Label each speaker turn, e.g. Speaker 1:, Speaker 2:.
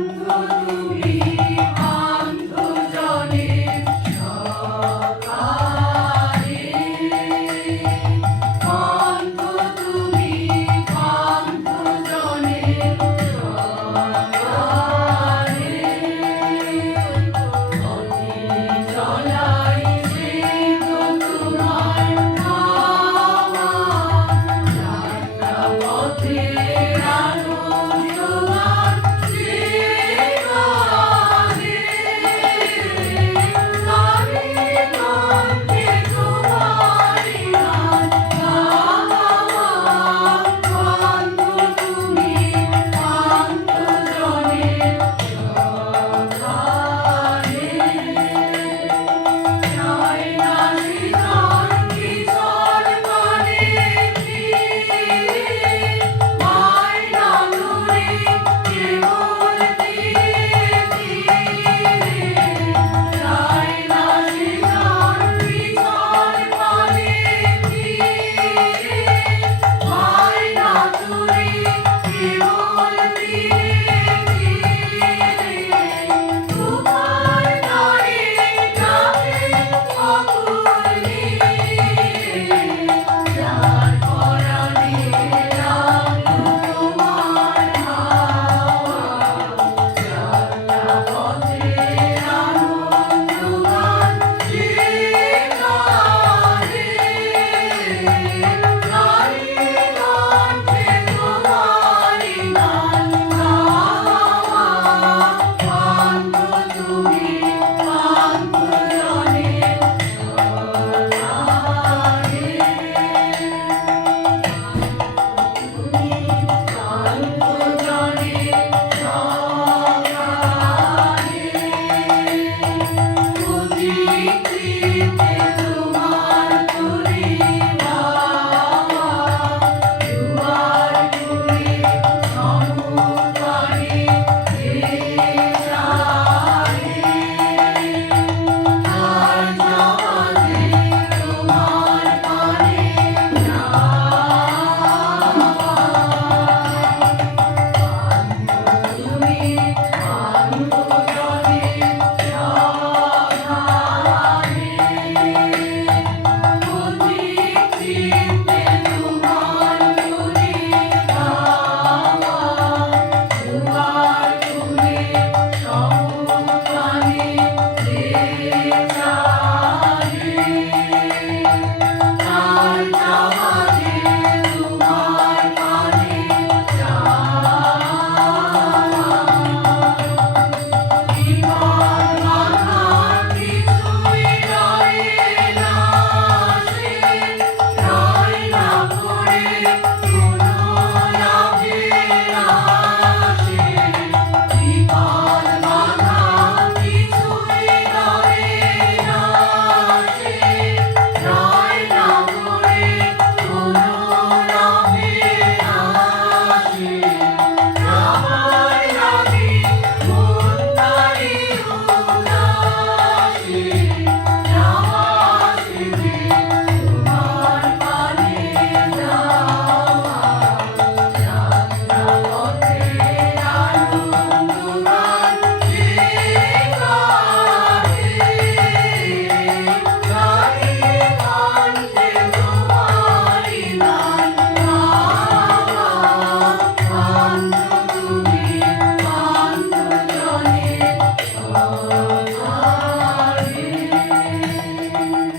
Speaker 1: Thank uh you. -huh.